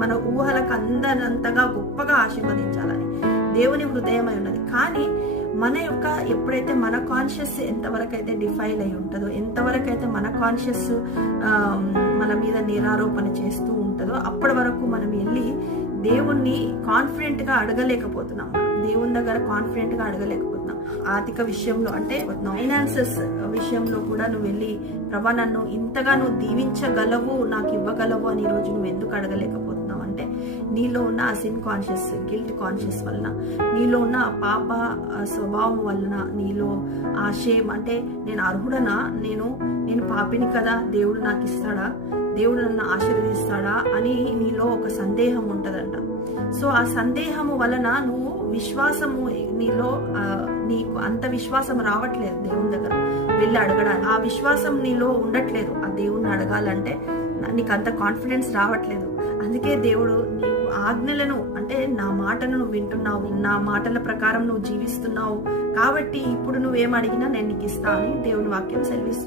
మన ఊహలకు అందనంతగా గొప్పగా ఆశీర్వదించాలని దేవుని హృదయమై ఉన్నది. కానీ మన యొక్క ఎప్పుడైతే మన కాన్షియస్ ఎంతవరకు అయితే డిఫైల్ అయి ఉంటుందో, ఎంతవరకు అయితే మన కాన్షియస్ మన మీద నిరారోపణ చేస్తూ ఉంటుందో, అప్పటి వరకు మనం వెళ్ళి దేవుణ్ణి కాన్ఫిడెంట్గా అడగలేకపోతున్నాం. దేవుని దగ్గర కాన్ఫిడెంట్గా అడగలేకపోతున్నాం. ఆర్థిక విషయంలో అంటే ఫైనాన్సెస్ విషయంలో కూడా నువ్వు వెళ్ళి ప్రభా నన్ను ఇంతగా నువ్వు దీవించగలవు, నాకు ఇవ్వగలవు అని ఈరోజు నువ్వు ఎందుకు అడగలేకపోతున్నావు అంటే నీలో ఉన్న ఆ సిన్ కాన్షియస్, గిల్ట్ కాన్షియస్ వలన, నీలో ఉన్న ఆ పాప స్వభావం వలన, నీలో ఆ షేమ్ అంటే నేను అర్హుడనా, నేను పాపిని కదా, దేవుడు నాకు ఇస్తాడా, దేవుడు నన్ను ఆశీర్వదిస్తాడా అని నీలో ఒక సందేహం ఉంటుందంట. సో ఆ సందేహము వలన నువ్వు విశ్వాసము నీకు అంత విశ్వాసం రావట్లేదు దేవుని దగ్గర వెళ్ళి అడగడానికి. ఆ విశ్వాసం నీలో ఉండట్లేదు. ఆ దేవుణ్ణి అడగాలంటే నీకు అంత కాన్ఫిడెన్స్ రావట్లేదు. అందుకే దేవుడు నీవు ఆజ్ఞలను అంటే నా మాటను నువ్వు వింటున్నావు, నా మాటల ప్రకారం నువ్వు జీవిస్తున్నావు కాబట్టి ఇప్పుడు నువ్వేం అడిగినా నేను నీకు ఇస్తా అని దేవుని వాక్యం సెలవిస్తున్నావు.